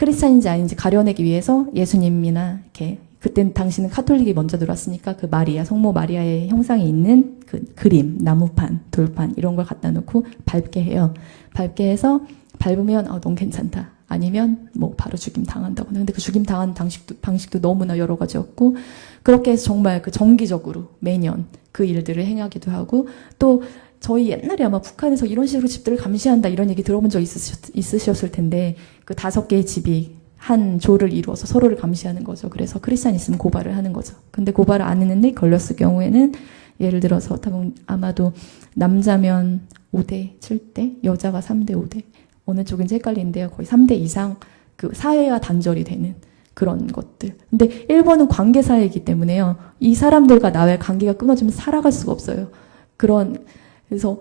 크리스찬인지 아닌지 가려내기 위해서 예수님이나 이렇게 그때 당시는 카톨릭이 먼저 들어왔으니까 그 마리아, 성모 마리아의 형상이 있는 그 그림, 나무판, 돌판 이런 걸 갖다 놓고 밟게 해요. 밟게 해서 밟으면 너무 괜찮다. 아니면 뭐 바로 죽임 당한다거나. 근데 그 죽임 당하는 방식도 너무나 여러 가지였고 그렇게 해서 정말 그 정기적으로 매년 그 일들을 행하기도 하고 또 저희 옛날에 아마 북한에서 이런 식으로 집들을 감시한다 이런 얘기 들어본 적 있으셨을 텐데 그 5개의 집이 한 조를 이루어서 서로를 감시하는 거죠. 그래서 크리스찬 있으면 고발을 하는 거죠. 근데 고발을 안 했는데 걸렸을 경우에는 예를 들어서 아마도 남자면 5대 7대, 여자가 3대 5대 어느 쪽인지 헷갈리는데요. 거의 3대 이상 그 사회와 단절이 되는 그런 것들. 근데 일본은 관계사회이기 때문에요. 이 사람들과 나의 관계가 끊어지면 살아갈 수가 없어요. 그래서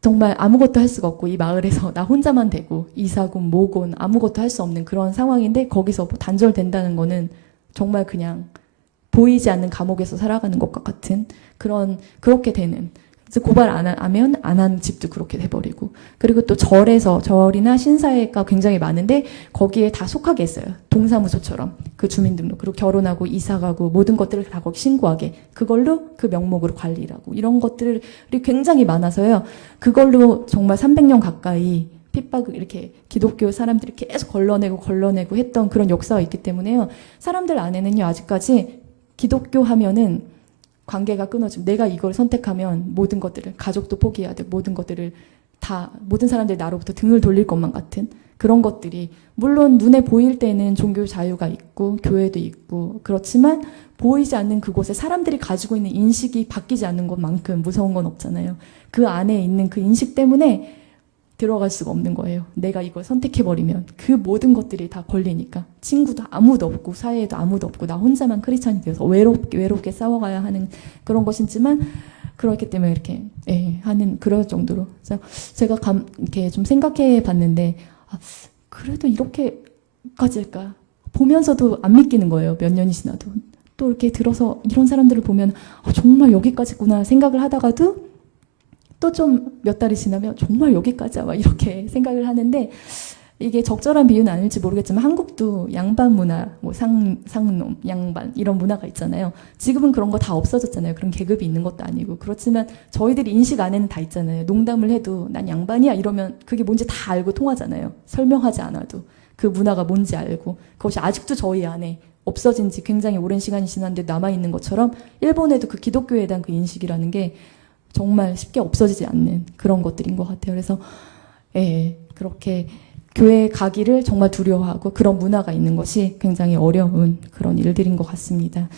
정말 아무것도 할 수가 없고 이 마을에서 나 혼자만 되고 이사곤, 모곤 아무것도 할 수 없는 그런 상황인데 거기서 단절된다는 거는 정말 그냥 보이지 않는 감옥에서 살아가는 것과 같은 그렇게 되는 그래서 고발 안 하면 안 한 집도 그렇게 돼버리고 그리고 또 절이나 신사회가 굉장히 많은데 거기에 다 속하게 했어요. 동사무소처럼 그 주민등록 그리고 결혼하고 이사가고 모든 것들을 다 거기 신고하게 그걸로 그 명목으로 관리를 하고 이런 것들이 굉장히 많아서요. 그걸로 정말 300년 가까이 핍박을 이렇게 기독교 사람들이 계속 걸러내고 했던 그런 역사가 있기 때문에요. 사람들 안에는요 아직까지 기독교 하면은 관계가 끊어지면 내가 이걸 선택하면 모든 것들을 가족도 포기해야 돼. 모든 것들을 다 모든 사람들이 나로부터 등을 돌릴 것만 같은 그런 것들이 물론 눈에 보일 때는 종교 자유가 있고 교회도 있고 그렇지만 보이지 않는 그곳에 사람들이 가지고 있는 인식이 바뀌지 않는 것만큼 무서운 건 없잖아요. 그 안에 있는 그 인식 때문에 들어갈 수가 없는 거예요. 내가 이걸 선택해버리면 그 모든 것들이 다 걸리니까 친구도 아무도 없고 사회에도 아무도 없고 나 혼자만 크리스찬이 되어서 외롭게 싸워가야 하는 그런 것이지만 그렇기 때문에 이렇게 하는 그럴 정도로 제가 이렇게 좀 생각해 봤는데 그래도 이렇게까지일까 보면서도 안 믿기는 거예요. 몇 년이 지나도 또 이렇게 들어서 이런 사람들을 보면 정말 여기까지구나 생각을 하다가도 또 좀 몇 달이 지나면 정말 여기까지야 막 이렇게 생각을 하는데 이게 적절한 비유는 아닐지 모르겠지만 한국도 양반 문화, 뭐 상놈, 양반 이런 문화가 있잖아요. 지금은 그런 거 다 없어졌잖아요. 그런 계급이 있는 것도 아니고 그렇지만 저희들이 인식 안에는 다 있잖아요. 농담을 해도 난 양반이야 이러면 그게 뭔지 다 알고 통하잖아요. 설명하지 않아도 그 문화가 뭔지 알고 그것이 아직도 저희 안에 없어진 지 굉장히 오랜 시간이 지났는데 남아있는 것처럼 일본에도 그 기독교에 대한 그 인식이라는 게 정말 쉽게 없어지지 않는 그런 것들인 것 같아요. 그래서 그렇게 교회 가기를 정말 두려워하고 그런 문화가 있는 것이 굉장히 어려운 그런 일들인 것 같습니다.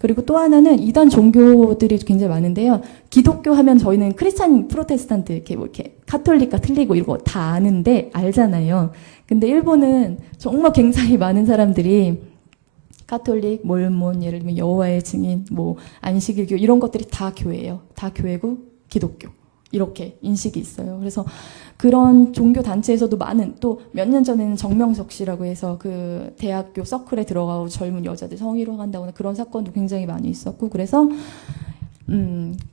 그리고 또 하나는 이단 종교들이 굉장히 많은데요. 기독교 하면 저희는 크리스찬, 프로테스탄트 이렇게 카톨릭과 틀리고 이런 거 다 아는데 알잖아요. 근데 일본은 정말 굉장히 많은 사람들이 카톨릭, 몰몬, 예를 들면 여호와의 증인, 뭐 안식일교 이런 것들이 다 교회예요. 다 교회고 기독교 이렇게 인식이 있어요. 그래서 그런 종교 단체에서도 많은 또 몇 년 전에는 정명석 씨라고 해서 그 대학교 서클에 들어가고 젊은 여자들 성희롱 한다거나 그런 사건도 굉장히 많이 있었고 그래서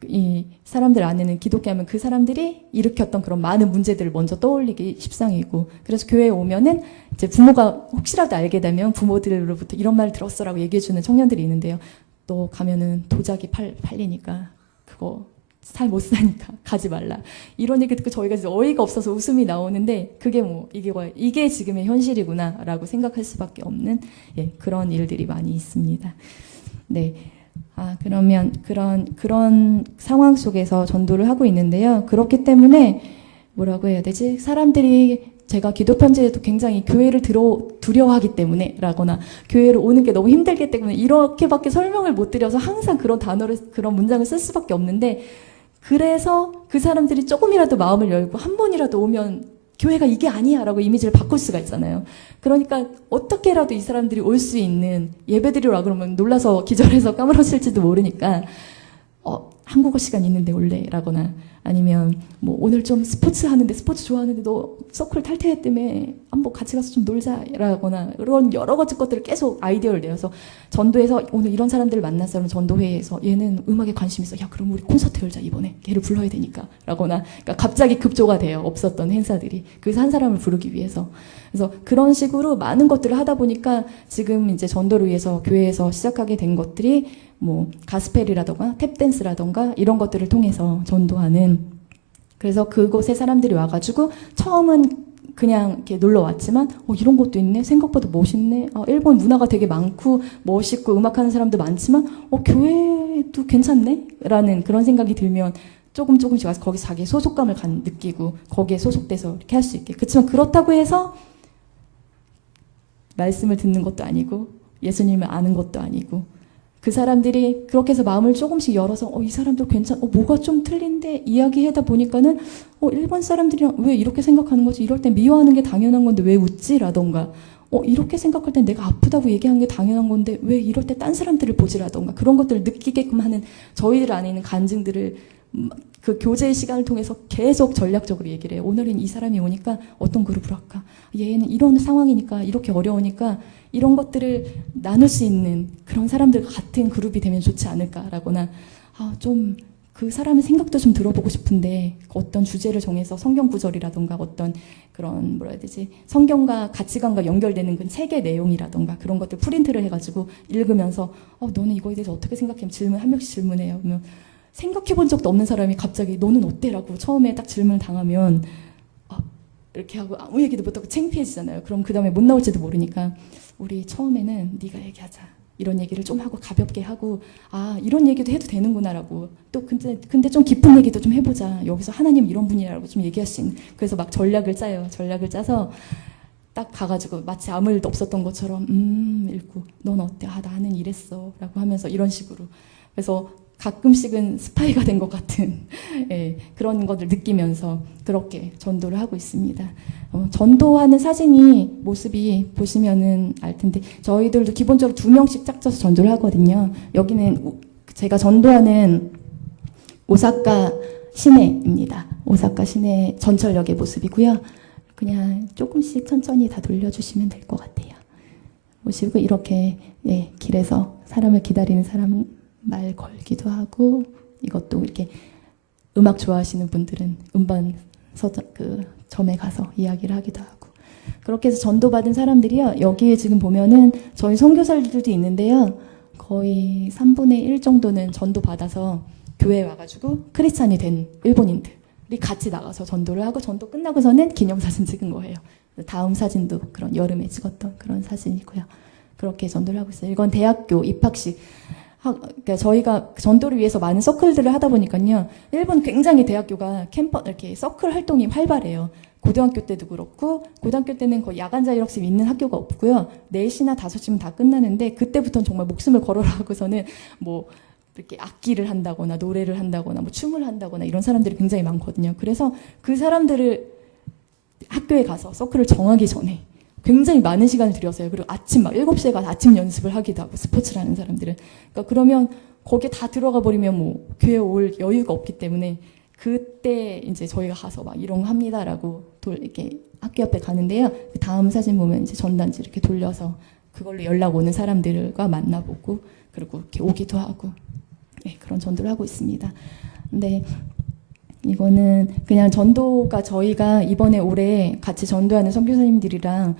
이 사람들 안에는 기독교하면 그 사람들이 일으켰던 그런 많은 문제들을 먼저 떠올리기 십상이고 그래서 교회에 오면은 이제 부모가 혹시라도 알게 되면 부모들로부터 이런 말을 들었어라고 얘기해주는 청년들이 있는데요. 또 가면은 도자기 팔리니까 그거 잘 못 사니까 가지 말라 이런 얘기 듣고 저희가 이제 어이가 없어서 웃음이 나오는데 그게 뭐 이게 지금의 현실이구나라고 생각할 수밖에 없는 그런 일들이 많이 있습니다. 네. 그러면 그런 상황 속에서 전도를 하고 있는데요. 그렇기 때문에 뭐라고 해야 되지? 사람들이 제가 기도 편지에도 굉장히 교회를 두려워하기 때문에 라거나 교회를 오는 게 너무 힘들기 때문에 이렇게밖에 설명을 못 드려서 항상 그런 문장을 쓸 수밖에 없는데 그래서 그 사람들이 조금이라도 마음을 열고 한 번이라도 오면 교회가 이게 아니야 라고 이미지를 바꿀 수가 있잖아요. 그러니까 어떻게라도 이 사람들이 올 수 있는 예배드리러 그러면 놀라서 기절해서 까무러칠지도 모르니까 한국어 시간 있는데 올래 라거나 아니면 뭐 오늘 좀 스포츠 하는데 스포츠 좋아하는데 너 서클 탈퇴했다며 한번 같이 가서 좀 놀자라거나 이런 여러 가지 것들을 계속 아이디어를 내어서 전도에서 오늘 이런 사람들을 만났어. 그러면 전도회에서 얘는 음악에 관심 있어. 야 그럼 우리 콘서트 열자 이번에. 걔를 불러야 되니까 라거나 그러니까 갑자기 급조가 돼요. 없었던 행사들이. 그래서 한 사람을 부르기 위해서. 그래서 그런 식으로 많은 것들을 하다 보니까 지금 이제 전도를 위해서 교회에서 시작하게 된 것들이 뭐 가스펠이라던가 탭댄스라던가 이런 것들을 통해서 전도하는. 그래서 그곳에 사람들이 와가지고 처음은 그냥 이렇게 놀러 왔지만 이런 것도 있네, 생각보다 멋있네, 일본 문화가 되게 많고 멋있고 음악하는 사람도 많지만 교회도 괜찮네 라는 그런 생각이 들면 조금씩 와서 거기서 자기 소속감을 느끼고 거기에 소속돼서 이렇게 할 수 있게. 그렇지만 그렇다고 해서 말씀을 듣는 것도 아니고 예수님을 아는 것도 아니고 그 사람들이 그렇게 해서 마음을 조금씩 열어서 이 사람도 뭐가 좀 틀린데 이야기하다 보니까는 일본 사람들이랑 왜 이렇게 생각하는 거지? 이럴 땐 미워하는 게 당연한 건데 왜 웃지? 라던가 이렇게 생각할 땐 내가 아프다고 얘기하는 게 당연한 건데 왜 이럴 때 딴 사람들을 보지라던가 그런 것들을 느끼게끔 하는 저희들 안에 있는 간증들을 그 교제의 시간을 통해서 계속 전략적으로 얘기를 해요. 오늘은 이 사람이 오니까 어떤 그룹을 할까? 얘는 이런 상황이니까 이렇게 어려우니까 이런 것들을 나눌 수 있는 그런 사람들과 같은 그룹이 되면 좋지 않을까라거나 좀 그 사람의 생각도 좀 들어보고 싶은데 어떤 주제를 정해서 성경 구절이라던가 어떤 그런 뭐라 해야 되지 성경과 가치관과 연결되는 그 책의 내용이라던가 그런 것들 프린트를 해가지고 읽으면서 너는 이거에 대해서 어떻게 생각해? 질문 한 명씩 질문해요. 그러면 생각해 본 적도 없는 사람이 갑자기 너는 어때? 라고 처음에 딱 질문을 당하면 이렇게 하고 아무 얘기도 못하고 창피해지잖아요. 그럼 그 다음에 못 나올지도 모르니까 우리 처음에는 네가 얘기하자. 이런 얘기를 좀 하고 가볍게 하고 이런 얘기도 해도 되는구나라고 또 근데 좀 깊은 얘기도 좀 해보자. 여기서 하나님 이런 분이라고 좀 얘기할 수 있는. 그래서 막 전략을 짜요. 전략을 짜서 딱 가가지고 마치 아무 일도 없었던 것처럼 읽고 넌 어때? 나는 이랬어 라고 하면서 이런 식으로. 그래서 가끔씩은 스파이가 된 것 같은 그런 것을 느끼면서 그렇게 전도를 하고 있습니다. 전도하는 사진이 모습이 보시면은 알 텐데 저희들도 기본적으로 2명씩 짝져서 전도를 하거든요. 여기는 제가 전도하는 오사카 시내입니다. 오사카 시내 전철역의 모습이고요. 그냥 조금씩 천천히 다 돌려주시면 될 것 같아요. 보시고 이렇게 길에서 사람을 기다리는 사람 말 걸기도 하고 이것도 이렇게 음악 좋아하시는 분들은 음반 점에 가서 이야기를 하기도 하고 그렇게 해서 전도받은 사람들이요. 여기에 지금 보면은 저희 선교사들도 있는데요. 거의 3분의 1 정도는 전도받아서 교회에 와가지고 크리스찬이 된 일본인들이 같이 나가서 전도를 하고 전도 끝나고서는 기념사진 찍은 거예요. 다음 사진도 그런 여름에 찍었던 그런 사진이고요. 그렇게 전도를 하고 있어요. 이건 대학교 입학식. 그러니까 저희가 전도를 위해서 많은 서클들을 하다 보니까요. 일본 굉장히 대학교가 이렇게 서클 활동이 활발해요. 고등학교 때도 그렇고 고등학교 때는 거의 야간 자율학습 있는 학교가 없고요. 4시나 5시면 다 끝나는데 그때부터는 정말 목숨을 걸어라 하고서는 뭐 이렇게 악기를 한다거나 노래를 한다거나 뭐 춤을 한다거나 이런 사람들이 굉장히 많거든요. 그래서 그 사람들을 학교에 가서 서클을 정하기 전에 굉장히 많은 시간을 들여서요. 그리고 아침 막 7시에 가서 아침 연습을 하기도 하고 스포츠를 하는 사람들은. 그러니까 그러면 거기에 다 들어가 버리면 뭐 교회에 올 여유가 없기 때문에 그때 이제 저희가 가서 막 이런 거 합니다라고 이렇게 학교 옆에 가는데요. 다음 사진 보면 이제 전단지 이렇게 돌려서 그걸로 연락 오는 사람들과 만나보고 그리고 이렇게 오기도 하고 그런 전도를 하고 있습니다. 근데 이거는 그냥 전도가 저희가 이번에 올해 같이 전도하는 선교사님들이랑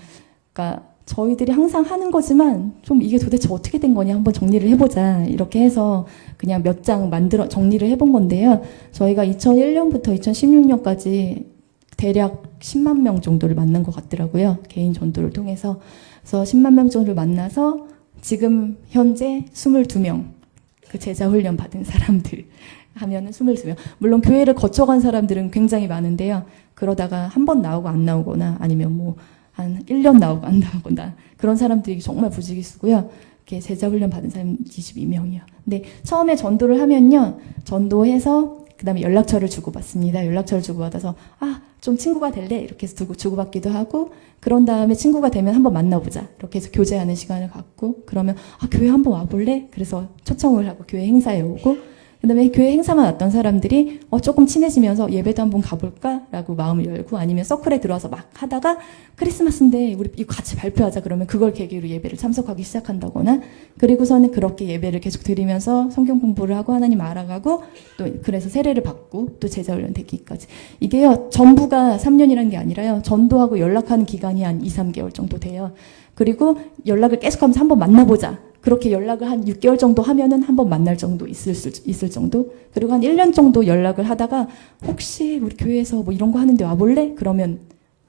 그러니까 저희들이 항상 하는 거지만 좀 이게 도대체 어떻게 된 거냐 한번 정리를 해보자 이렇게 해서 그냥 몇 장 만들어 정리를 해본 건데요. 저희가 2001년부터 2016년까지 대략 10만 명 정도를 만난 것 같더라고요. 개인 전도를 통해서. 그래서 10만 명 정도를 만나서 지금 현재 22명 그 제자 훈련 받은 사람들 하면은 22명. 물론 교회를 거쳐간 사람들은 굉장히 많은데요. 그러다가 한 번 나오고 안 나오거나 아니면 뭐 한 1년 나오고 안 나오거나 그런 사람들이 정말 부지기수고요. 이렇게 제자 훈련 받은 사람 22명이요. 근데 처음에 전도를 하면요. 전도해서 그다음에 연락처를 주고받습니다. 연락처를 주고받아서 좀 친구가 될래? 이렇게 해서 주고받기도 하고 그런 다음에 친구가 되면 한번 만나보자. 이렇게 해서 교제하는 시간을 갖고 그러면 교회 한번 와볼래? 그래서 초청을 하고 교회 행사에 오고 그다음에 교회 행사만 왔던 사람들이 조금 친해지면서 예배도 한번 가볼까라고 마음을 열고 아니면 서클에 들어와서 막 하다가 크리스마스인데 우리 이거 같이 발표하자 그러면 그걸 계기로 예배를 참석하기 시작한다거나 그리고서는 그렇게 예배를 계속 드리면서 성경 공부를 하고 하나님 알아가고 또 그래서 세례를 받고 또 제자훈련 되기까지 이게요 전부가 3년이라는 게 아니라요 전도하고 연락하는 기간이 한 2, 3개월 정도 돼요. 그리고 연락을 계속하면서 한번 만나보자. 그렇게 연락을 한 6개월 정도 하면은 한번 만날 정도 있을 정도. 그리고 한 1년 정도 연락을 하다가 혹시 우리 교회에서 뭐 이런 거 하는데 와볼래? 그러면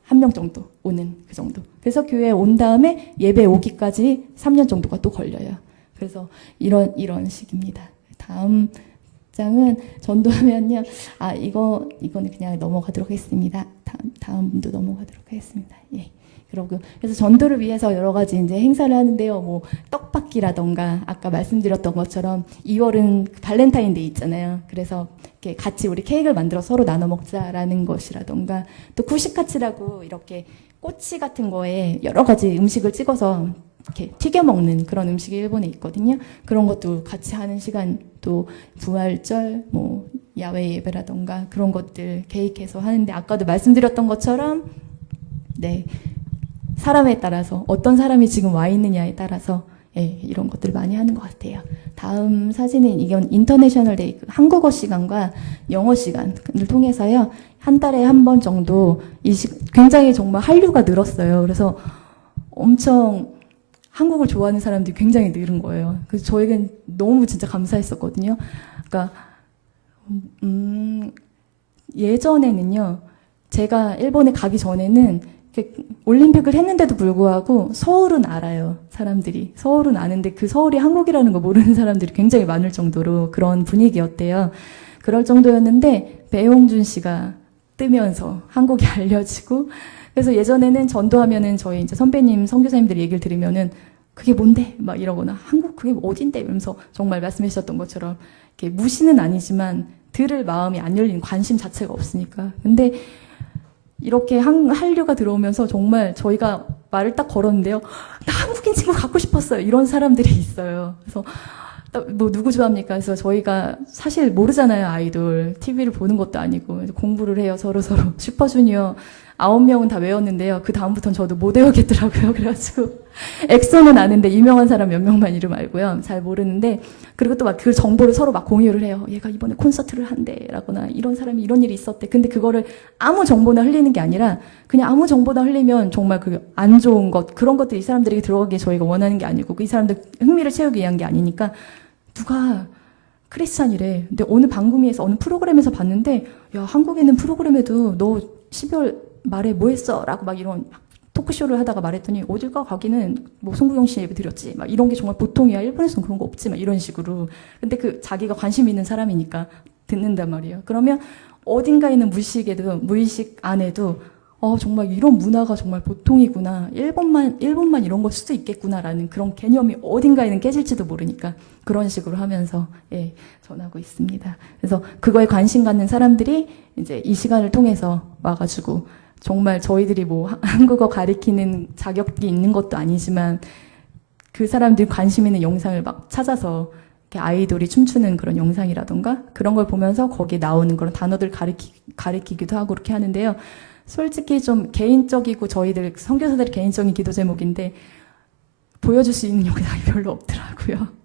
한 명 정도 오는 그 정도. 그래서 교회에 온 다음에 예배 오기까지 3년 정도가 또 걸려요. 그래서 이런 식입니다. 다음 장은 전도하면요. 이거는 그냥 넘어가도록 하겠습니다. 다음 분도 넘어가도록 하겠습니다. 예. 그래서 전도를 위해서 여러 가지 이제 행사를 하는데요. 뭐 떡받기라던가 아까 말씀드렸던 것처럼 2월은 발렌타인데이 있잖아요. 그래서 이렇게 같이 우리 케이크를 만들어 서로 나눠 먹자라는 것이라던가 또 쿠시카츠라고 이렇게 꼬치 같은 거에 여러 가지 음식을 찍어서 이렇게 튀겨 먹는 그런 음식이 일본에 있거든요. 그런 것도 같이 하는 시간 또 부활절 뭐 야외 예배라던가 그런 것들 계획해서 하는데 아까도 말씀드렸던 것처럼 네. 사람에 따라서 어떤 사람이 지금 와 있느냐에 따라서 이런 것들 많이 하는 것 같아요. 다음 사진은 이건 인터내셔널 데이 한국어 시간과 영어 시간을 통해서요. 한 달에 한 번 정도 굉장히 정말 한류가 늘었어요. 그래서 엄청 한국을 좋아하는 사람들이 굉장히 늘은 거예요. 그래서 저에겐 너무 진짜 감사했었거든요. 그러니까 예전에는요. 제가 일본에 가기 전에는 올림픽을 했는데도 불구하고 서울은 알아요. 사람들이. 서울은 아는데 그 서울이 한국이라는 거 모르는 사람들이 굉장히 많을 정도로 그런 분위기였대요. 그럴 정도였는데 배용준 씨가 뜨면서 한국이 알려지고 그래서 예전에는 전도하면은 저희 이제 선배님, 선교사님들 얘기를 들으면은 그게 뭔데? 막 이러거나 한국 그게 어딘데? 이러면서 정말 말씀해 주셨던 것처럼 이렇게 무시는 아니지만 들을 마음이 안 열리는 관심 자체가 없으니까. 근데 이렇게 한류가 들어오면서 정말 저희가 말을 딱 걸었는데요. 나 한국인 친구 갖고 싶었어요. 이런 사람들이 있어요. 그래서 뭐 누구 좋아합니까? 그래서 저희가 사실 모르잖아요. 아이돌. TV를 보는 것도 아니고 공부를 해요. 서로 슈퍼주니어 9명은 다 외웠는데요. 그 다음부터는 저도 못 외우겠더라고요. 그래가지고 엑소는 아는데 유명한 사람 몇 명만 이름 알고요. 잘 모르는데 그리고 또 막 그 정보를 서로 막 공유를 해요. 얘가 이번에 콘서트를 한대라거나 이런 사람이 이런 일이 있었대. 근데 그거를 아무 정보나 흘리는 게 아니라 그냥 아무 정보나 흘리면 정말 그 안 좋은 것 그런 것들이 이 사람들에게 들어가길 저희가 원하는 게 아니고 이 사람들 흥미를 채우기 위한 게 아니니까 누가 크리스찬이래. 근데 어느 방송에서 어느 프로그램에서 봤는데 야 한국에 있는 프로그램에도 너 12월 말에 뭐 했어? 라고 막 이런 토크쇼를 하다가 말했더니 어딜가 가기는 뭐 송구경 씨 예배 드렸지 막 이런 게 정말 보통이야. 일본에서는 그런 거 없지 막 이런 식으로. 근데 그 자기가 관심 있는 사람이니까 듣는단 말이에요. 그러면 어딘가에 있는 무의식 안에도 정말 이런 문화가 정말 보통이구나. 일본만 이런 걸 수도 있겠구나라는 그런 개념이 어딘가에는 깨질지도 모르니까 그런 식으로 하면서 전하고 있습니다. 그래서 그거에 관심 갖는 사람들이 이제 이 시간을 통해서 와가지고 정말 저희들이 뭐 한국어 가리키는 자격이 있는 것도 아니지만 그 사람들이 관심 있는 영상을 막 찾아서 이렇게 아이돌이 춤추는 그런 영상이라던가 그런 걸 보면서 거기에 나오는 그런 단어들 가리키기도 하고 그렇게 하는데요. 솔직히 좀 개인적이고 저희들 선교사들의 개인적인 기도 제목인데 보여줄 수 있는 영상이 별로 없더라고요.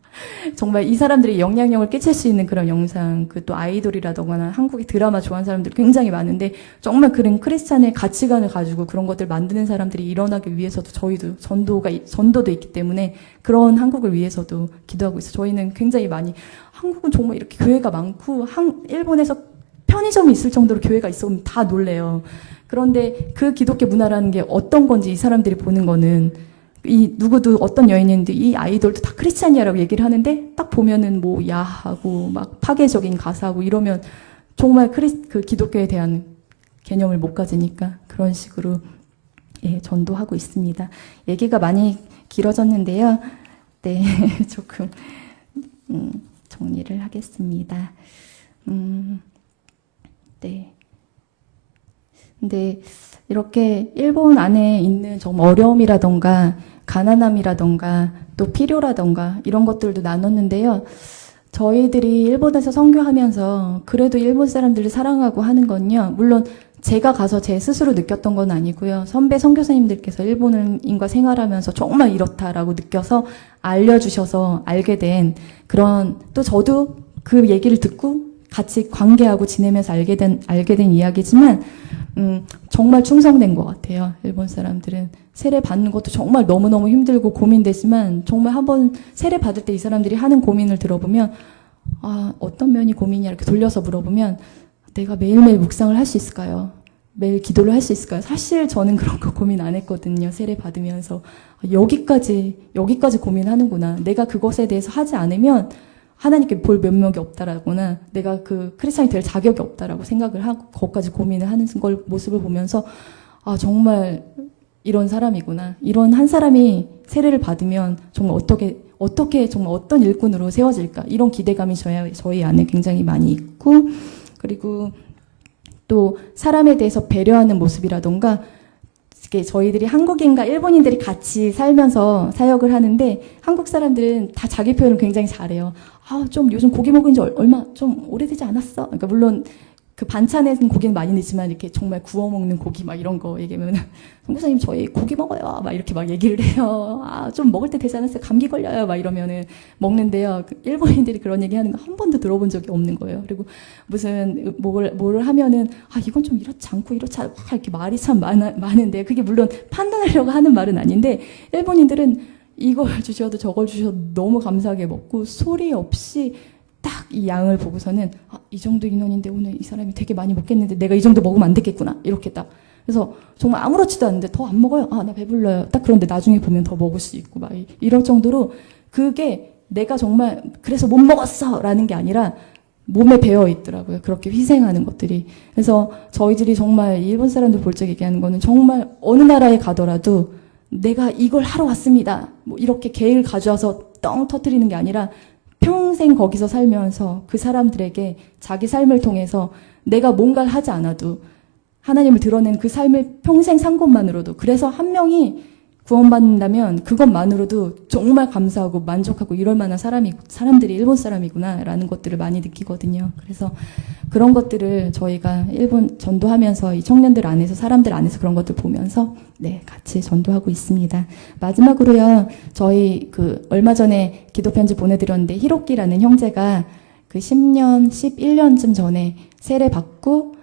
정말 이 사람들이 영향력을 끼칠 수 있는 그런 영상, 그 또 아이돌이라던가 한국의 드라마 좋아하는 사람들이 굉장히 많은데 정말 그런 크리스찬의 가치관을 가지고 그런 것들 만드는 사람들이 일어나기 위해서도 저희도 전도도 있기 때문에 그런 한국을 위해서도 기도하고 있어요. 저희는 굉장히 많이 한국은 정말 이렇게 교회가 많고 일본에서 편의점이 있을 정도로 교회가 있으면 다 놀래요. 그런데 그 기독교 문화라는 게 어떤 건지 이 사람들이 보는 거는 누구도 어떤 여인인데 이 아이돌도 다 크리스찬이야라고 얘기를 하는데 딱 보면은 뭐 야하고 막 파괴적인 가사하고 이러면 정말 그 기독교에 대한 개념을 못 가지니까 그런 식으로 전도하고 있습니다. 얘기가 많이 길어졌는데요. 네, 조금 정리를 하겠습니다. 네. 근데 이렇게 일본 안에 있는 정말 어려움이라던가 가난함이라던가 또 필요라던가 이런 것들도 나눴는데요. 저희들이 일본에서 선교하면서 그래도 일본 사람들을 사랑하고 하는 건요. 물론 제가 가서 제 스스로 느꼈던 건 아니고요. 선배 선교사님들께서 일본인과 생활하면서 정말 이렇다라고 느껴서 알려주셔서 알게 된 그런, 또 저도 그 얘기를 듣고 같이 관계하고 지내면서 알게 된 이야기지만 정말 충성된 것 같아요. 일본 사람들은 세례 받는 것도 정말 너무너무 힘들고 고민되지만 정말 한번 세례 받을 때 이 사람들이 하는 고민을 들어보면 어떤 면이 고민이야 이렇게 돌려서 물어보면 내가 매일매일 묵상을 할 수 있을까요? 매일 기도를 할 수 있을까요? 사실 저는 그런 거 고민 안 했거든요. 세례 받으면서 여기까지 고민하는구나. 내가 그것에 대해서 하지 않으면 하나님께 볼 면목이 없다라거나 내가 그 크리스찬이 될 자격이 없다라고 생각을 하고 거기까지 고민을 하는 모습을 보면서 정말 이런 사람이구나. 이런 한 사람이 세례를 받으면 정말 어떻게 정말 어떤 일꾼으로 세워질까. 이런 기대감이 저희 안에 굉장히 많이 있고, 그리고 또 사람에 대해서 배려하는 모습이라던가, 저희들이 한국인과 일본인들이 같이 살면서 사역을 하는데 한국 사람들은 다 자기 표현을 굉장히 잘해요. 좀 요즘 고기 먹은 지 얼마 좀 오래되지 않았어. 그러니까 물론 그 반찬에는 고기는 많이 넣지만 이렇게 정말 구워 먹는 고기 막 이런 거 얘기하면 선교사님 저희 고기 먹어요 막 이렇게 막 얘기를 해요. 좀 먹을 때 되지 않았어요? 감기 걸려요 막 이러면은 먹는데요. 일본인들이 그런 얘기하는 거 한 번도 들어본 적이 없는 거예요. 그리고 무슨 뭐를 하면은 이건 좀 이렇지 않고 이렇지 않고 이렇게 말이 참 많은데 그게 물론 판단하려고 하는 말은 아닌데 일본인들은 이걸 주셔도 저걸 주셔도 너무 감사하게 먹고 소리 없이 딱 이 양을 보고서는 이 정도 인원인데 오늘 이 사람이 되게 많이 먹겠는데 내가 이 정도 먹으면 안 되겠구나 이렇게 딱. 그래서 정말 아무렇지도 않은데 더 안 먹어요. 나 배불러요. 딱 그런데 나중에 보면 더 먹을 수 있고 막 이럴 정도로 그게 내가 정말 그래서 못 먹었어 라는 게 아니라 몸에 배어 있더라고요. 그렇게 희생하는 것들이. 그래서 저희들이 정말 일본 사람들 볼 적 얘기하는 거는 정말 어느 나라에 가더라도 내가 이걸 하러 왔습니다. 뭐 이렇게 계획을 가져와서 떵 터뜨리는 게 아니라 평생 거기서 살면서 그 사람들에게 자기 삶을 통해서 내가 뭔가를 하지 않아도 하나님을 드러낸 그 삶을 평생 산 것만으로도, 그래서 한 명이 구원받는다면 그것만으로도 정말 감사하고 만족하고 이럴 만한 사람들이 일본 사람이구나 라는 것들을 많이 느끼거든요. 그래서 그런 것들을 저희가 일본 전도하면서 이 청년들 안에서 사람들 안에서 그런 것들 보면서 같이 전도하고 있습니다. 마지막으로요, 저희 얼마 전에 기도 편지 보내드렸는데 히로키라는 형제가 10년, 11년쯤 전에 세례 받고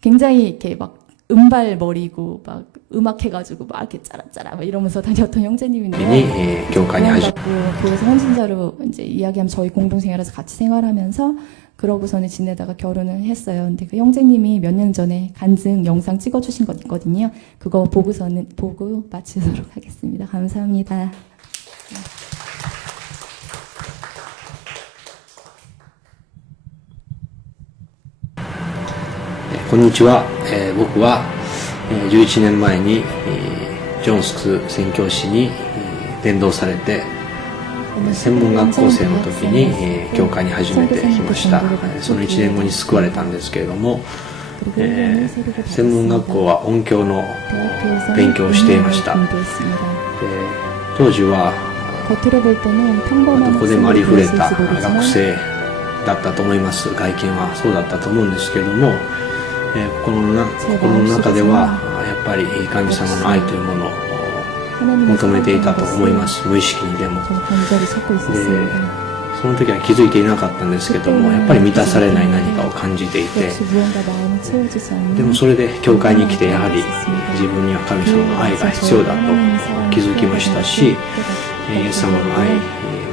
굉장히 이렇게 막 은발머리고 막 음악 해가지고 막 이렇게 짜라짜라 막 이러면서 다녔던 형제님인데 교회에서 헌신자로 이제 이야기하면 저희 공동생활에서 같이 생활하면서 그러고서는 지내다가 결혼을 했어요. 근데 그 형제님이 몇 년 전에 간증 영상 찍어주신 것 있거든요. 그거 보고 마치도록 하겠습니다. 감사합니다. こんにちは、僕は11年前にジョンスク宣教師に伝道されて専門学校生の時に教会に初めて来ました。その1年後に救われたんですけれども、専門学校は音響の勉強をしていました。で当時はどこでもありふれた学生だったと思います。外見はそうだったと思うんですけれども、心の中ではやっぱり神様の愛というものを求めていたと思います。無意識にでも。でその時は気づいていなかったんですけども、やっぱり満たされない何かを感じていて、でもそれで教会に来てやはり自分には神様の愛が必要だと気づきましたし、イエス様の愛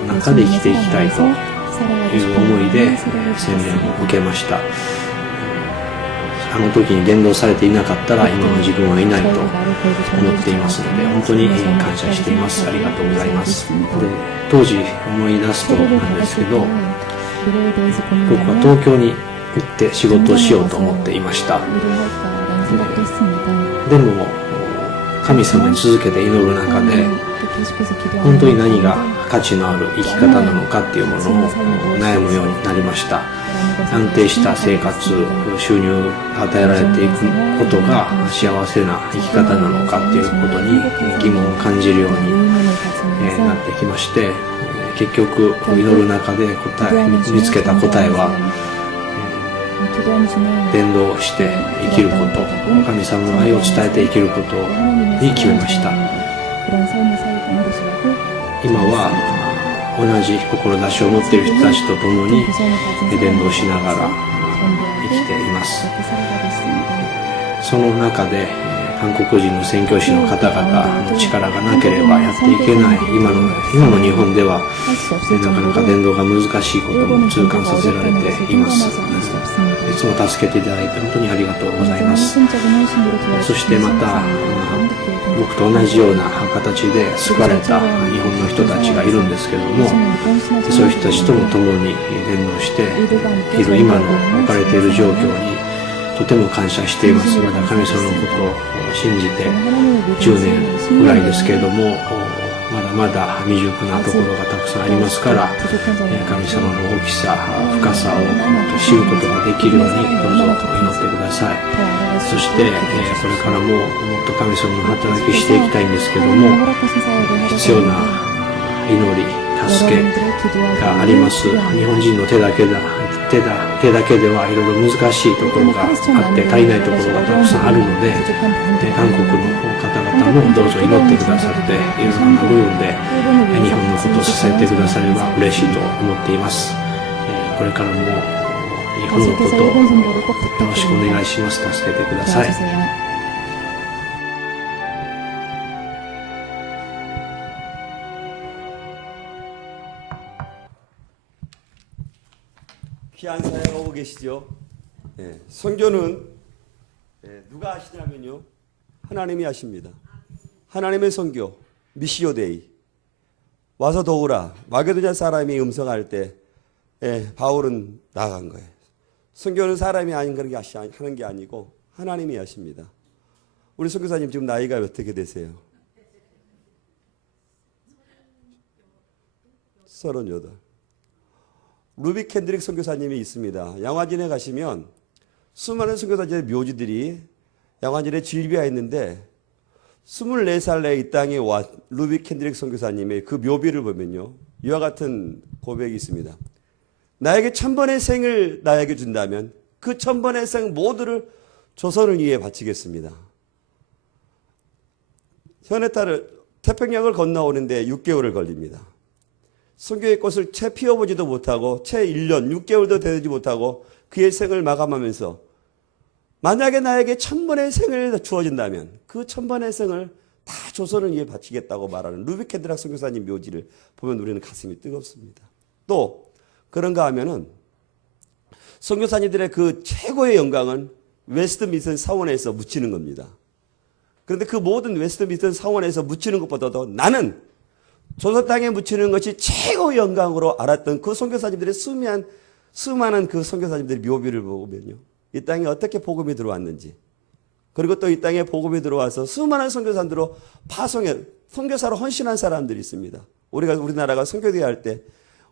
の中で生きていきたいという思いで洗礼を受けました。あの時に伝道されていなかったら今の自分はいないと思っていますので、本当に感謝しています。ありがとうございます。で当時思い出すとなんですけど、僕は東京に行って仕事をしようと思っていました。でも神様に続けて祈る中で本当に何が価値のある生き方なのかっていうものを悩むようになりました。安定した生活、収入が与えられていくことが幸せな生き方なのかっていうことに疑問を感じるようになってきまして、結局祈る中で見つけた答えは、伝道して生きること、神様の愛を伝えて生きることに決めました。今は同じ志を持っている人たちと共に伝道しながら生きています。その中で韓国人の宣教師の方々の力がなければやっていけない今の日本ではなかなか伝道が難しいことも痛感させられています。いつも助けていただいて本当にありがとうございます。そしてまた僕と同じような形で救われた日本の人たちがいるんですけども、そういう人たちとも共に伝道している今の置かれている状況にとても感謝しています。まだ神様のことを信じて10年ぐらいですけれども、まだまだ未熟なところがたくさんありますから、神様の大きさ、深さを知ることができるようにどうぞ祈ってください。そして、これからももっと神様の働きしていきたいんですけども、必要な祈り、助けがあります。日本人の手だけではいろいろ難しいところがあって足りないところがたくさんあるので、韓国の方々もどうぞ祈ってくださって、いろいろな部分で日本のことを支えてくだされば嬉しいと思っています。これからも日本のことをよろしくお願いします。助けてください。귀한 사회가 오고 계시죠. 선교는 누가 하시냐면요, 하나님이 하십니다. 하나님의 선교, 미시오데이. 와서 도우라. 마게도냐 사람이 음성할 때 바울은 나간 거예요. 선교는 사람이 하는 게 아니고 하나님이 하십니다. 우리 선교사님 지금 나이가 어떻게 되세요? 38. 루비 캔드릭 선교사님이 있습니다. 양화진에 가시면 수많은 선교사님의 묘지들이 양화진에 질비하 있는데 24살에 이 땅에 와 루비 캔드릭 선교사님의 그 묘비를 보면요, 이와 같은 고백이 있습니다. 나에게 1000번의 생을 나에게 준다면 그 1000번의 생 모두를 조선을 위해 바치겠습니다. 현해탈을 태평양을 건너오는데 6개월을 걸립니다. 선교의 꽃을 채 피워보지도 못하고 채 1년 6개월도 되지 못하고 그의 생을 마감하면서 만약에 나에게 1000번의 생을 주어진다면 그 1000번의 생을 다 조선을 위해 바치겠다고 말하는 루비 캔드락 선교사님 묘지를 보면 우리는 가슴이 뜨겁습니다. 또 그런가 하면은 선교사님들의 그 최고의 영광은 웨스트민스턴 사원에서 묻히는 겁니다. 그런데 그 모든 웨스트민스턴 사원에서 묻히는 것보다도 나는 조선 땅에 묻히는 것이 최고의 영광으로 알았던 그 선교사님들의 수많은 그 선교사님들의 묘비를 보면요, 이 땅에 어떻게 복음이 들어왔는지, 그리고 또 이 땅에 복음이 들어와서 수많은 선교사들로 선교사로 헌신한 사람들이 있습니다. 우리나라가 선교대회 할 때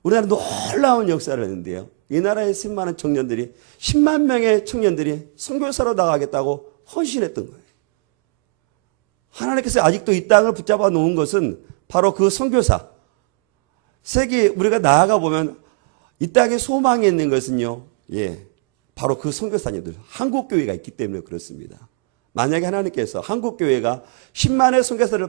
우리나라 놀라운 역사를 했는데요, 이 나라의 10만 청년들이 10만 명의 청년들이 선교사로 나가겠다고 헌신했던 거예요. 하나님께서 아직도 이 땅을 붙잡아 놓은 것은 바로 그 선교사. 세계 우리가 나아가 보면 이 땅에 소망이 있는 것은요, 바로 그 선교사님들, 한국교회가 있기 때문에 그렇습니다. 만약에 하나님께서 한국교회가 10만의 선교사를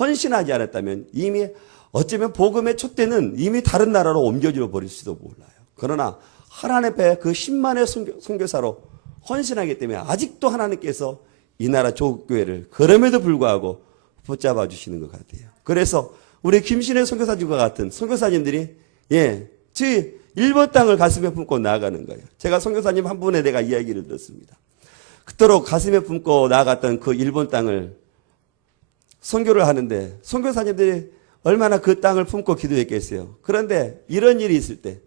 헌신하지 않았다면 이미 어쩌면 복음의 촛대는 이미 다른 나라로 옮겨져 버릴지도 몰라요. 그러나 하나님 앞에 그 10만의 선교사로 헌신하기 때문에 아직도 하나님께서 이 나라 조국교회를 그럼에도 불구하고 붙잡아 주시는 것 같아요. 그래서 우리 김신혜 선교사님과 같은 선교사님들이 저희 일본 땅을 가슴에 품고 나아가는 거예요. 제가 선교사님 한 분에 내가 이야기를 들었습니다. 그토록 가슴에 품고 나아갔던 그 일본 땅을 선교를 하는데 선교사님들이 얼마나 그 땅을 품고 기도했겠어요. 그런데 이런 일이 있을 때,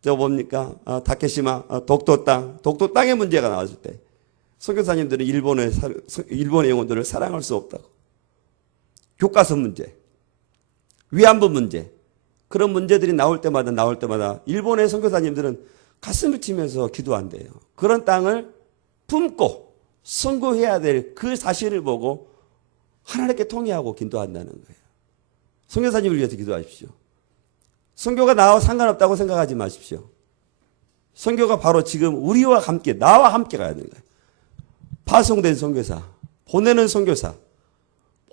저 뭡니까? 다케시마 독도 땅의 문제가 나왔을 때 선교사님들은 일본의 영혼들을 사랑할 수 없다고. 교과서 문제, 위안부 문제, 그런 문제들이 나올 때마다 일본의 선교사님들은 가슴을 치면서 기도한대요. 그런 땅을 품고 선교해야 될 그 사실을 보고 하나님께 통회하고 기도한다는 거예요. 선교사님을 위해서 기도하십시오. 선교가 나와 상관없다고 생각하지 마십시오. 선교가 바로 지금 우리와 함께, 나와 함께 가야 되는 거예요. 파송된 선교사, 보내는 선교사,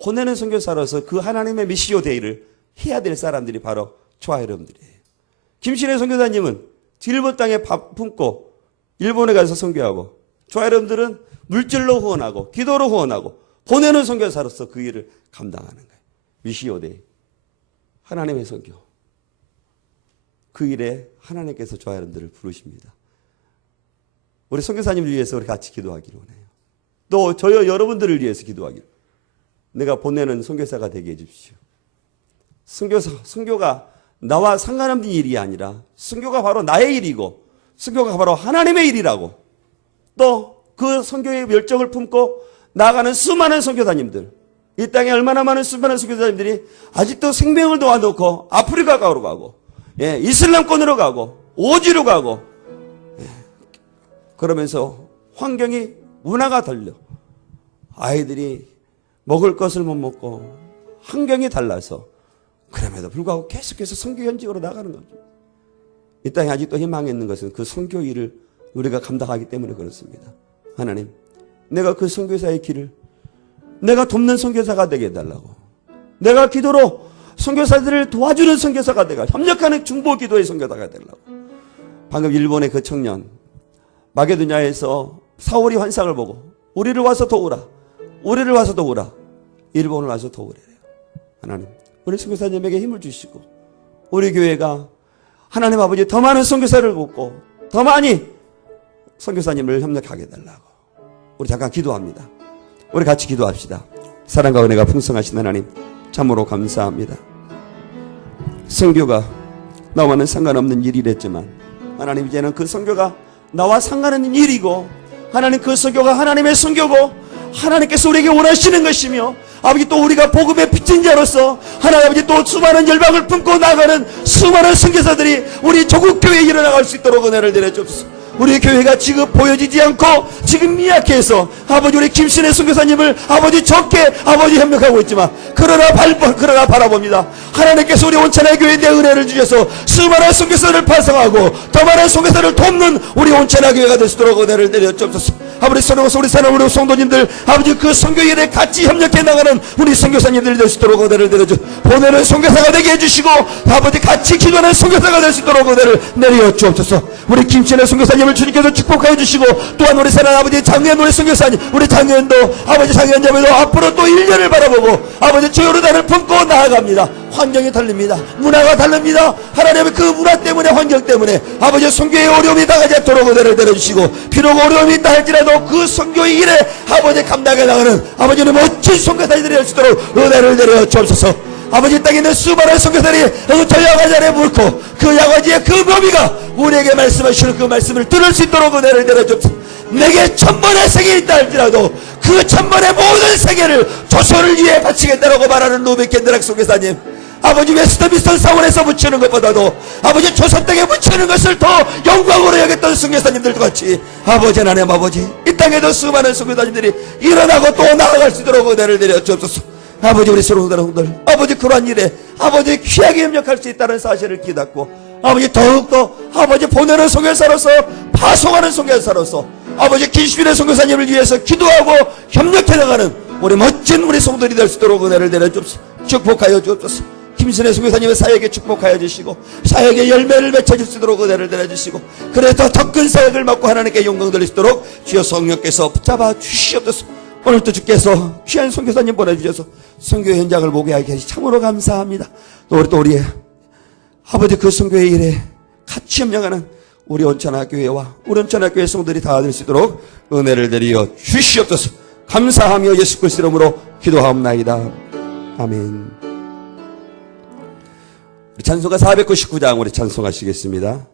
보내는 선교사로서 그 하나님의 미시오 데이를 해야 될 사람들이 바로 저와 여러분들이에요. 김신혜 선교사님은 일본 땅에 밥 품고 일본에 가서 선교하고, 저와 여러분들은 물질로 후원하고 기도로 후원하고 보내는 선교사로서 그 일을 감당하는 거예요. 미시오 데이, 하나님의 선교. 그 일에 하나님께서 저와 여러분들을 부르십니다. 우리 선교사님을 위해서 우리 같이 기도하기로 해요. 또 저희 여러분들을 위해서 기도하기로. 내가 보내는 선교사가 되게 해주십시오. 선교가 나와 상관없는 일이 아니라 선교가 바로 나의 일이고 선교가 바로 하나님의 일이라고, 또 그 선교의 열정을 품고 나아가는 수많은 선교사님들, 이 땅에 얼마나 많은 수많은 선교사님들이 아직도 생명을 놓아놓고 아프리카로 가고, 이슬람권으로 가고 오지로 가고, 그러면서 환경이 문화가 달려 아이들이 먹을 것을 못 먹고 환경이 달라서 그럼에도 불구하고 계속해서 선교 현직으로 나가는 거죠. 이 땅에 아직도 희망이 있는 것은 그 선교 일을 우리가 감당하기 때문에 그렇습니다. 하나님, 내가 그 선교사의 길을 내가 돕는 선교사가 되게 해달라고, 내가 기도로 선교사들을 도와주는 선교사가 되고 협력하는 중보 기도의 선교사가 되려고. 방금 일본의 그 청년 마게도냐에서 사울이 환상을 보고 우리를 와서 도우라, 우리를 와서 도우라, 일본을 와서 도우래요. 하나님, 우리 선교사님에게 힘을 주시고 우리 교회가 하나님 아버지 더 많은 선교사를 돕고 더 많이 선교사님을 협력하게 해달라고. 우리 잠깐 기도합니다. 우리 같이 기도합시다. 사랑과 은혜가 풍성하신 하나님, 참으로 감사합니다. 선교가 나와는 상관없는 일이랬지만 하나님, 이제는 그 선교가 나와 상관없는 일이고, 하나님 그 선교가 하나님의 선교고 하나님께서 우리에게 원하시는 것이며, 아버지 또 우리가 복음의 빚진 자로서 하나님 아버지 또 수많은 열방을 품고 나가는 수많은 선교사들이 우리 조국 교회에 일어나갈 수 있도록 은혜를 내려주옵소서. 우리 교회가 지금 보여지지 않고 지금 미약해서 아버지 우리 김신혜 선교사님을 아버지 적게 아버지 협력하고 있지만, 그러나 바라봅니다. 하나님께서 우리 온천의 교회에 내 은혜를 주셔서 수많은 선교사를 파송하고 더 많은 선교사를 돕는 우리 온천의 교회가 될 수 있도록 은혜를 내려주옵소서. 아버지 우리 사랑 우리 성도님들 아버지 그 선교 일에 같이 협력해 나가는 우리 선교사님들이 될 수 있도록 은혜를 내려주, 보내는 선교사가 되게 해주시고 아버지 같이 기도하는 선교사가 될 수 있도록 은혜를 내려주옵소서. 우리 김신혜 선교사님을 주님께서 축복하여 주시고, 또한 우리 사랑 아버지 장현 우리 선교사님, 우리 장현도 아버지 장현자매도 앞으로 또 1년을 바라보고 아버지 저 요르단을 품고 나아갑니다. 환경이 다릅니다. 문화가 다릅니다. 하나님의 그 문화 때문에, 환경 때문에 아버지 선교의 어려움이 당하지 않도록 은혜를 내려주시고, 비록 어려움이 있다 할지라도 그 선교의 일에 아버지 감당해 나가는 아버지의 멋진 선교사들이 될 수 있도록 은혜를 내려 주옵소서. 아버지 땅에 있는 수많은 선교사들이 저 야가지 안에 물고 그 야가지의 그 묘미가 우리에게 말씀하시는 그 말씀을 들을 수 있도록 은혜를 내려주옵소서. 내게 1000번의 생이 있다 할지라도 그 1000번의 모든 생애를 조선을 위해 바치겠다라고 말하는 로베 켄드락 선교사님, 아버지 웨스트민스터 사원에서 묻히는 것보다도 아버지 조선 땅에 묻히는 것을 더 영광으로 여겼던 선교사님들도 같이 아버지 하나님 아버지 이 땅에도 수많은 선교사님들이 일어나고 또 나아갈 수 있도록 은혜를 내려 주옵소서. 아버지 우리 성도들 아버지 그러한 일에 아버지 귀하게 협력할 수 있다는 사실을 깨닫고, 아버지 더욱더 아버지 보내는 선교사로서 파송하는 선교사로서 아버지 김신혜 선교사님을 위해서 기도하고 협력해 나가는 우리 멋진 우리 성도들이 될 수 있도록 은혜를 내려 주옵소서. 축복하여 주옵소서. 김신혜 선교사님의 사역에 축복하여 주시고 사역의 열매를 맺혀줄 수 있도록 은혜를 내려주시고, 그래서 더 큰 사역을 맡고 하나님께 영광 돌릴 수 있도록 주여 성령께서 붙잡아 주시옵소서. 오늘도 주께서 귀한 선교사님 보내주셔서 선교 현장을 보게 하게 하시 참으로 감사합니다. 또 우리의 아버지 그 선교의 일에 같이 협력하는 우리 온천학교회와 우리 온천학교회 성도들이 다 될 수 있도록 은혜를 내려 주시옵소서. 감사하며 예수 그리스도 이름으로 기도하옵나이다. 아멘. 우리 찬송가 499장 우리 찬송하시겠습니다.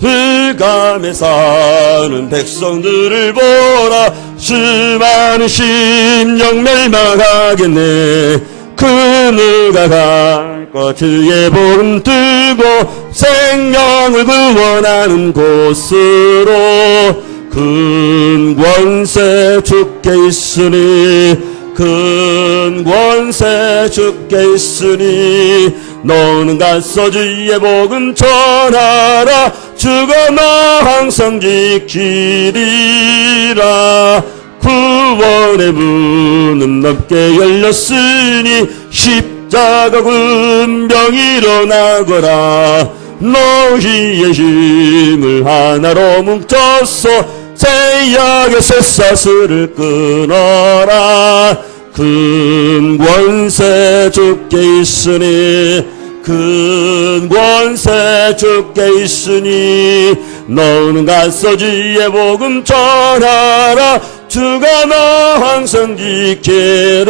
흑암에 사는 백성들을 보라, 수많은 심령 멸망하겠네. 그 누가 주의 복음 들고 생명을 구원하는 곳으로 큰 권세 주께 있으니 큰 권세 주께 있으니 너는 가서 주의 복음 전하라 주가 나 항상 지키리라 구원의 문은 넓게 열렸으니 십자가 군병 일어나거라 너희의 힘을 하나로 뭉쳐서 죄악의 쇠사슬을 끊어라 큰 권세 주께 있으니 큰 권세 주께 있으니 너는 가서 주의 복음 전하라 주가 나 항상 지키리라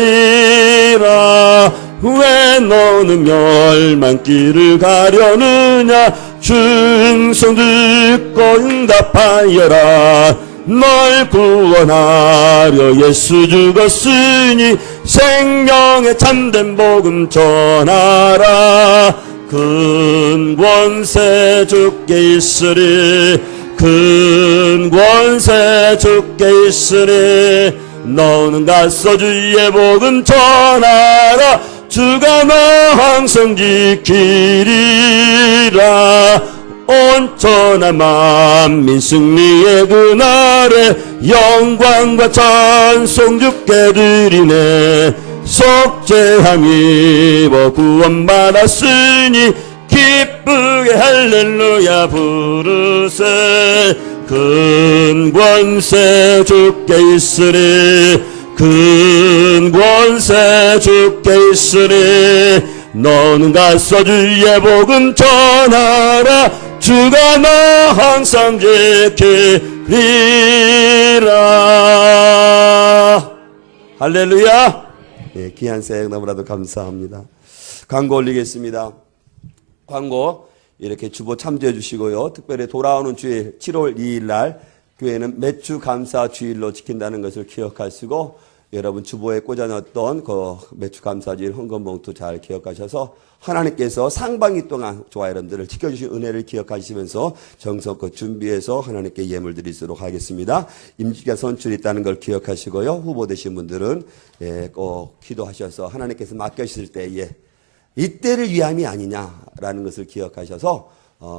왜 너는 멸망길을 가려느냐 충성 듣고 응답하여라 널 구원하려 예수 죽었으니 생명의 참된 복음 전하라 큰 권세 주께 있으리 큰 권세 주께 있으리 너는 가서 주의 복음 전하라 주가 나 항상 지키리라 온전한 만민 승리의 그날에 영광과 찬송 주께 드리네 속죄함 입어 구원받았으니 기쁘게 할렐루야 부르세 큰 권세 주께 있으리 큰 권세 주께 있으리 너는 가서 주의 복음 전하라 주가 나 항상 지키리라 할렐루야 네, 귀한 새해 너무나도 감사합니다. 광고 올리겠습니다. 광고 이렇게 주보 참조해 주시고요. 특별히 돌아오는 주일 7월 2일 날 교회는 매주 감사 주일로 지킨다는 것을 기억하시고 여러분 주보에 꽂아놨던 그 매주 감사주일 헌금봉투 잘 기억하셔서 하나님께서 상반기 동안 저와 여러분들을 지켜주신 은혜를 기억하시면서 정성껏 준비해서 하나님께 예물 드리도록 하겠습니다. 임직자 선출이 있다는 걸 기억하시고요. 후보 되신 분들은 꼭 기도하셔서 하나님께서 맡겨주실 때에 이때를 위함이 아니냐라는 것을 기억하셔서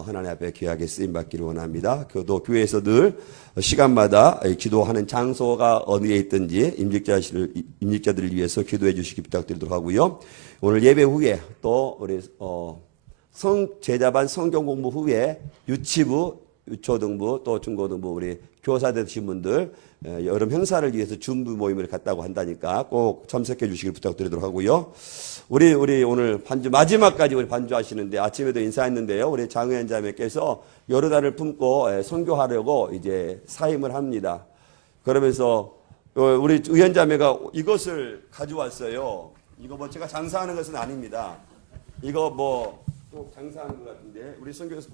하나님 앞에 귀하게 쓰임받기를 원합니다. 또 교회에서 늘 시간마다 기도하는 장소가 어디에 있든지 임직자들을 위해서 기도해 주시기 부탁드리도록 하고요. 오늘 예배 후에 또 우리 제자반 성경 공부 후에 유치부, 유초등부 또 중고등부 우리 교사 되신 분들 여름 행사를 위해서 준비 모임을 갖다고 한다니까 꼭 참석해 주시길 부탁드리도록 하고요. 우리 오늘 반주 마지막까지 우리 반주하시는데 아침에도 인사했는데요. 우리 장의원 자매께서 요르단을 품고 선교하려고 이제 사임을 합니다. 그러면서 우리 의원 자매가 이것을 가져왔어요. 이거 뭐 제가 장사하는 것은 아닙니다. 이거 뭐 또 장사하는 것 같은데 우리 선교에서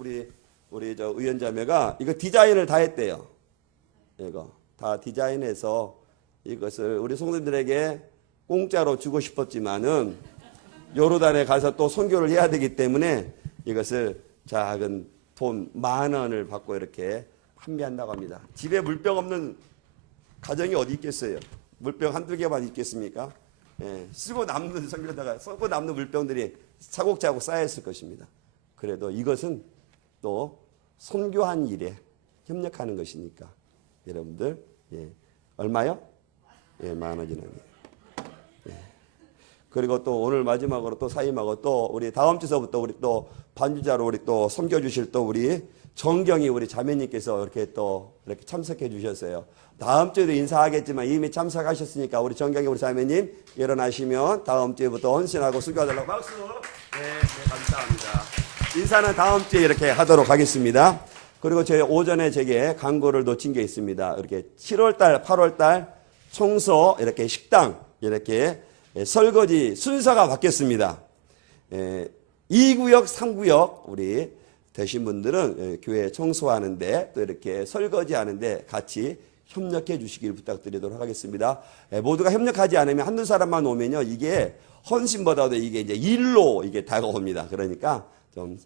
우리 저 의원 자매가 이거 디자인을 다 했대요. 이거 다 디자인해서 이것을 우리 성도들에게 공짜로 주고 싶었지만은 요르단에 가서 또 선교를 해야 되기 때문에 이것을 작은 돈 10,000원을 받고 이렇게 판매한다고 합니다. 집에 물병 없는 가정이 어디 있겠어요? 물병 한두 개만 있겠습니까? 쓰고 남는 선교다가 쓰고 남는 물병들이 차곡차곡 쌓여있을 것입니다. 그래도 이것은 또 선교한 일에 협력하는 것이니까 여러분들 얼마요? 10,000원이랍니다. 그리고 또 오늘 마지막으로 또 사임하고 또 우리 다음 주서부터 우리 또 반주자로 우리 또 섬겨주실 또 우리 정경이 우리 자매님께서 이렇게 참석해 주셨어요. 다음 주에도 인사하겠지만 이미 참석하셨으니까 우리 정경이 우리 자매님 일어나시면 다음 주에부터 헌신하고 수고하달라고 박수. 네, 감사합니다. 인사는 다음 주에 이렇게 하도록 하겠습니다. 그리고 저희 오전에 제게 광고를 놓친 게 있습니다. 이렇게 7월달, 8월달 청소 이렇게 식당 이렇게 설거지 순서가 바뀌었습니다. 2구역, 3구역 우리 되신 분들은 교회 청소하는데 또 이렇게 설거지하는데 같이 협력해 주시길 부탁드리도록 하겠습니다. 모두가 협력하지 않으면 한두 사람만 오면요, 이게 헌신보다도 이게 이제 일로 이게 다가옵니다. 그러니까 좀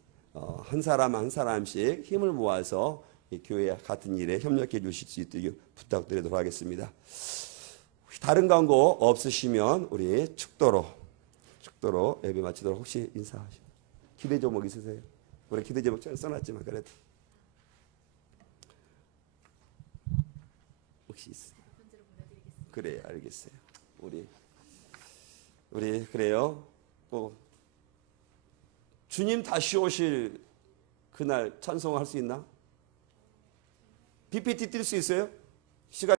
한 사람 한 사람씩 힘을 모아서 이 교회 같은 일에 협력해 주실 수 있도록 부탁드리도록 하겠습니다. 다른 광고 없으시면 우리 축도로 예배 마치도록. 혹시 인사하시죠? 기대 제목 있으세요? 우리 기대 제목 잘 써놨지만 그래도 혹시 있어요? 그래, 알겠어요. 우리 그래요. 주님 다시 오실 그날 찬송할 수 있나? PPT 뛸 수 있어요? 시간